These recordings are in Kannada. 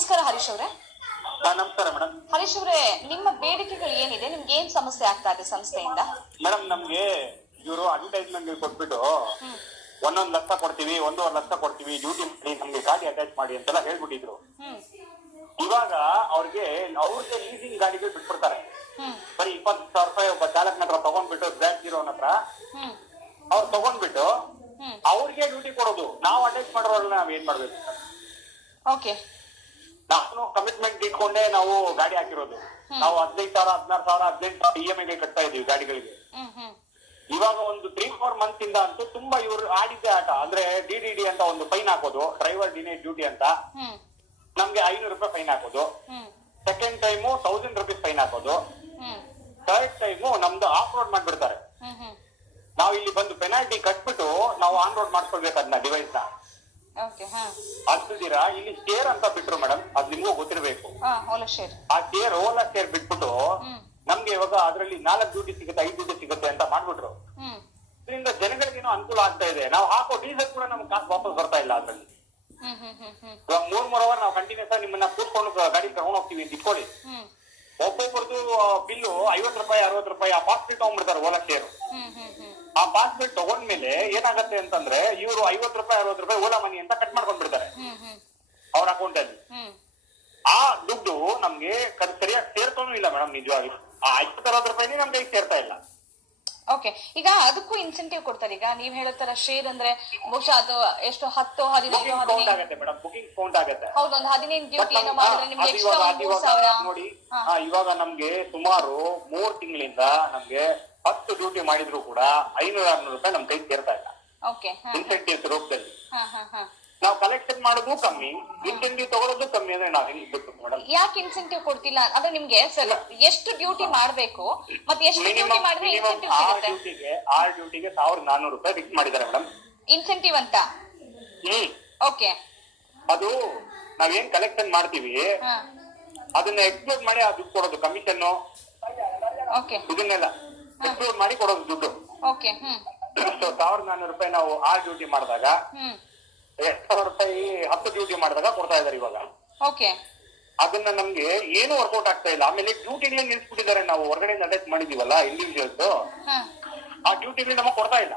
ನಮಸ್ಕಾರ ಹರೀಶ್ ಅವರೇ. ನಮಸ್ಕಾರ ಮೇಡಮ್. ಹರೀಶ್ ಅವರೇ, ನಿಮ್ಮ ಬೇಡಿಕೆಗಳು ಏನಿದೆ? ನಿಮ್ಗೆ ಏನ್ ಸಮಸ್ಯೆ ಆಗ್ತಾ ಇದೆ ಸಂಸ್ಥೆಯಿಂದ? ಮೇಡಮ್, ನಮ್ಗೆ ಇವರು ಅಡ್ವರ್ಟೈಸ್ಮೆಂಟ್ ಕೊಟ್ಬಿಟ್ಟು 1 ಲಕ್ಷ ಕೊಡ್ತೀವಿ, 1.5 ಲಕ್ಷ ಕೊಡ್ತೀವಿ, ಡ್ಯೂಟಿ ಮಾಡಿ ನಮ್ಗೆ ಗಾಡಿ ಅಟ್ಯಾಚ್ ಮಾಡಿ ಅಂತೆಲ್ಲ ಹೇಳ್ಬಿಟ್ಟಿದ್ರು. ಇವಾಗ ಅವ್ರಿಗೆ ಲೀಸಿಂಗ್ ಗಾಡಿಗಳು ಬಿಟ್ಬಿಡ್ತಾರೆ. ಬರೀ 20,000 ರೂಪಾಯಿ ಒಬ್ಬ ಚಾಲಕನ ಹತ್ರ ತಗೊಂಡ್ಬಿಟ್ಟು ಬ್ರ್ಯಾಂಡ್ ಜೀರೋನ ಹತ್ರ ಅವ್ರು ತಗೊಂಡ್ಬಿಟ್ಟು ಅವ್ರಿಗೆ ಡ್ಯೂಟಿ ಕೊಡೋದು. ನಾವು ಅಟ್ಯಾಚ್ ಮಾಡೋರಲ್ಲ, ನಾವ್ ಏನ್ ಮಾಡ್ಬೇಕು? ಓಕೆ, ನಾನು ಕಮಿಟ್ಮೆಂಟ್ ಇಟ್ಕೊಂಡೆ ನಾವು ಗಾಡಿ ಹಾಕಿರೋದು. ನಾವು 15,000, 16,000, 18,000 EMI ಕಟ್ತಾ ಇದೀವಿ ಗಾಡಿಗಳಿಗೆ. ಇವಾಗ ಒಂದು 3-4 ಮಂತ್ ಇಂದ ಅಂತೂ ತುಂಬಾ ಇವ್ರು ಆಡಿದ್ದೆ ಆಟ. ಅಂದ್ರೆ DDD ಅಂತ ಒಂದು ಫೈನ್ ಹಾಕೋದು, ಡ್ರೈವರ್ ಡಿನೇಡ್ ಡ್ಯೂಟಿ ಅಂತ. ನಮ್ಗೆ 500 ರೂಪಾಯಿ ಫೈನ್ ಹಾಕೋದು. ಸೆಕೆಂಡ್ ಟೈಮು 1000 ರೂಪೀಸ್ ಫೈನ್ ಹಾಕೋದು. ಥರ್ಡ್ ಟೈಮು ನಮ್ದು ಆಫ್ ರೋಡ್ ಮಾಡ್ಬಿಡ್ತಾರೆ. ನಾವು ಇಲ್ಲಿ ಬಂದು ಪೆನಾಲ್ಟಿ ಕಟ್ಬಿಟ್ಟು ನಾವು ಆನ್ ರೋಡ್ ಮಾಡ್ಕೊಳ್ಬೇಕು ಅದನ್ನ ಡಿವೈಸ್ ನ. ಅದಿರಾ ಇಲ್ಲಿ ಶೇರ್ ಅಂತ ಬಿಟ್ರು ಮೇಡಮ್, ಅದ್ ನಿಮ್ಗೂ ಗೊತ್ತಿರ್ಬೇಕು. ಆ ಶೇರ್ ಓಲಾ ಶೇರ್ ಬಿಟ್ಬಿಟ್ಟು ನಮ್ಗೆ ಇವಾಗ ಅದ್ರಲ್ಲಿ 4 ಡ್ಯೂಟಿ ಸಿಗುತ್ತೆ, 5 ಡ್ಯೂಟಿ ಸಿಗುತ್ತೆ ಅಂತ ಮಾಡ್ಬಿಟ್ರು. ಇದರಿಂದ ಜನಗಳಿಗೇನೋ ಅನುಕೂಲ ಆಗ್ತಾ ಇದೆ. ನಾವು ಹಾಕೋ ಡೀಸೆಲ್ ಕೂಡ ನಮ್ಗೆ ಕಾಸು ವಾಪಸ್ ಬರ್ತಾ ಇಲ್ಲ ಅದ್ರಲ್ಲಿ. ಇವಾಗ 3 ಅವರ್ ನಾವು ಕಂಟಿನ್ಯೂಸ್ ಆಗಿ ನಿಮ್ಮನ್ನ ಕೂತ್ಕೊಂಡು ಗಾಡಿ ತಗೊಂಡ್ ಹೋಗ್ತೀವಿ ಅಂತ ಇಟ್ಕೊಳ್ಳಿ. ಒಬ್ಬೊಬ್ಬರದು ಬಿಲ್ಲು 50 ರೂಪಾಯಿ, 60 ರೂಪಾಯಿ ಆ ಪಾಸ್ ಬಿಲ್ ತಗೊಂಡ್ಬಿಡ್ತಾರೆ ಓಲಾ ಶೇರ್. ಆ ಪಾಸ್ ಬಿಲ್ ತಗೊಂಡ್ಮೇಲೆ ಏನಾಗತ್ತೆ ಅಂತಂದ್ರೆ ಇವರು 50 ರೂಪಾಯಿ, 60 ರೂಪಾಯಿ ಓಲಾ ಮನಿ ಅಂತ ಕಟ್ ಮಾಡ್ಕೊಂಡ್ಬಿಡ್ತಾರೆ ಅವ್ರ ಅಕೌಂಟ್ ಅಲ್ಲಿ. ಆ ದುಡ್ಡು ನಮ್ಗೆ ಸರಿಯಾಗಿ ಸೇರ್ತಾನೂ ಇಲ್ಲ ಮೇಡಮ್. ನಿಜವಾಗಿ ಆ 50-60 ರೂಪಾಯಿನೇ ನಮ್ಗೆ ಸೇರ್ತಾ ಇಲ್ಲ. ಓಕೆ, ಈಗ ಅದಕ್ಕೂ ಇನ್ಸೆಂಟಿವ್ ಕೊಡ್ತಾರೆ. ಈಗ ನೀವ್ ಹೇಳೋ ತರ ಶೇರ್ ಅಂದ್ರೆ ಬಹುಶಃ ಅದು ಎಷ್ಟು 10-15 ಆಗುತ್ತೆ ಮೇಡಮ್, ಬುಕಿಂಗ್ ಕೌಂಟ್ ಆಗುತ್ತೆ. ಹೌದು, ಒಂದು 15 ಡ್ಯೂಟಿ ಏನೋ ಮಾಡಿದ್ರೆ ನಿಮ್ಗೆ ಎಕ್ಸ್ಟ್ರಾ 3,000 ನೋಡಿ. ಇವಾಗ ನಮ್ಗೆ ಸುಮಾರು 3 ತಿಂಗಳಿಂದ ನಮ್ಗೆ 10 ಡ್ಯೂಟಿ ಮಾಡಿದ್ರು ಕೂಡ 500-600 ರೂಪಾಯಿ ನಮ್ ಕೈ ಸೇರ್ತಾ ಇಲ್ಲ. ಇನ್ಸೆಂಟಿವ್ಸ್ ರೂಪದಲ್ಲಿ ನಾವು ಕಲೆಕ್ಷನ್ ಮಾಡೋದು ಕಮ್ಮಿ, ಇನ್ಸೆಂಟಿವ್ ತಗೊಳ್ಳೋದು ಕಮ್ಮಿ. ಅಂದ್ರೆ ನಾವ್ ಹೆಂಗ್ ಬಿಟ್ಟು ಮೇಡಮ್? ಯಾಕೆ ಇನ್ಸೆಂಟಿವ್ ಕೊಡ್ತಿಲ್ಲ ಅಂದ್ರೆ ನಿಮ್ಗೆ ಸರ್ ಎಷ್ಟು ಡ್ಯೂಟಿ ಮಾಡ್ಬೇಕು ಮತ್ತೆ ಎಷ್ಟು ಡ್ಯೂಟಿ ಮಾಡಿದ್ರೆ ಇನ್ಸೆಂಟಿವ್ ಸಿಗುತ್ತೆ? 6 ಡ್ಯೂಟಿಗೆ 1,400 ರೂಪಾಯಿ ಫಿಕ್ಸ್ ಮಾಡಿದ್ದಾರೆ ಮೇಡಮ್, ಇನ್ಸೆಂಟಿವ್ ಅಂತ. ಓಕೆ, ಅದು ನಾವೇನ್ ಕಲೆಕ್ಷನ್ ಮಾಡ್ತೀವಿ ಅದನ್ನ ಎಕ್ಸ್ಕ್ಲೂಡ್ ಮಾಡಿ ಆ ದುಡ್ಡು ಕೊಡೋದು, ಕಮಿಷನ್ ಇದನ್ನೆಲ್ಲ ಎಕ್ಸ್ಕ್ಲೂಡ್ ಮಾಡಿ ಕೊಡೋದು ದುಡ್ಡು. 1,400 ರೂಪಾಯಿ ನಾವು 6 ಡ್ಯೂಟಿ ಮಾಡಿದಾಗ 2,000 ರೂಪಾಯಿ 10 ಡ್ಯೂಟಿ ಮಾಡಿದಾಗ ಕೊಡ್ತಾ ಇದಾರೆ ಇವಾಗ. ಅದನ್ನ ನಮ್ಗೆ ಏನು ವರ್ಕೌಟ್ ಆಗ್ತಾ ಇಲ್ಲ. ಆಮೇಲೆ ಡ್ಯೂಟಿಗಳೇ ನಿಲ್ಸ್ಬಿಟ್ಟಿದ್ದಾರೆ. ನಾವು ಹೊರಗಡೆ ಅಟ್ಯಾಚ್ ಮಾಡಿದೀವಲ್ಲ ಇಂಡಿವಿಜುವಲ್ಸ್, ಆ ಡ್ಯೂಟಿಗಳು ನಮಗ್ ಕೊಡ್ತಾ ಇಲ್ಲ.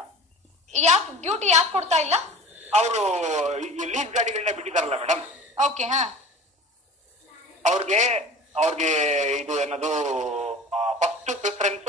ಡ್ಯೂಟಿ ಯಾಕೆ ಕೊಡ್ತಾ ಇಲ್ಲ? ಅವರು ಲೀಸ್ ಗಾಡಿಗಳನ್ನ ಬಿಟ್ಟಿದಾರಲ್ಲ ಮೇಡಮ್, ಅವ್ರಿಗೆ ಇದು ಏನದು ಫಸ್ಟ್ ಪ್ರಿಫರೆನ್ಸ್